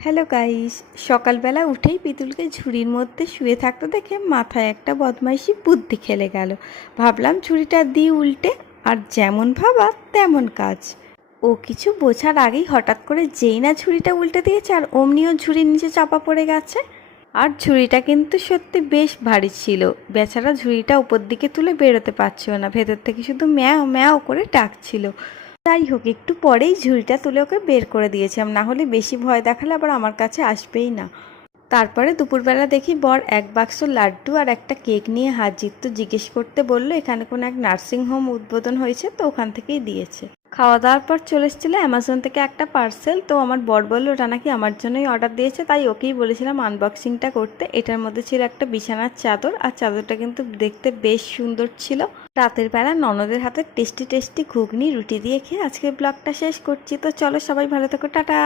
Hello guys, সকালবেলা উঠেই পিতুলকে ঝুড়ির মধ্যে শুয়ে থাকতে দেখে মাথায় একটা বদমাইশি বুদ্ধি খেলে গেল। ভাবলাম ঝুড়িটা দিই উল্টে, আর যেমন ভাবা তেমন কাজ। ও কিছু বোঝার আগেই হঠাৎ করে যেই না ঝুড়িটা উল্টে দিয়েছে আর অমনিও ঝুড়ির নিচে চাপা পড়ে গেছে। আর ঝুড়িটা কিন্তু সত্যি বেশ ভারী ছিল। বেচারা ঝুড়িটা উপর দিকে তুলে বেরোতে পারছিল না, ভেতর থেকে শুধু ম্যাও ম্যাও করে ডাকছিল। যাই হোক, একটু পরেই ঝুড়িটা তুলে ওকে বের করে দিয়েছিলাম, না হলে বেশি ভয় দেখালে আবার আমার কাছে আসবেই না। তারপরে দুপুরবেলা দেখি বর এক বাক্স লাড্ডু আর একটা কেক নিয়ে হাজির। তো জিজ্ঞেস করতে বললো এখানে কোনো এক নার্সিং হোম উদ্বোধন হয়েছে, তো ওখান থেকেই দিয়েছে। খাওয়া দাওয়ার পর চলে এসেছিলো অ্যামাজন থেকে একটা পার্সেল। তো আমার বর বললো ওটা নাকি আমার জন্যই অর্ডার দিয়েছে, তাই ওকেই বলেছিলাম আনবক্সিংটা করতে। এটার মধ্যে ছিল একটা বিছানার চাদর, আর চাদরটা কিন্তু দেখতে বেশ সুন্দর ছিল। রাতের বেলা ননদের হাতে টেস্টি টেস্টি ঘুগনি রুটি দিয়ে খেয়ে আজকের ব্লগটা শেষ করছি। তো চলো সবাই ভালো থেকো, টাটা।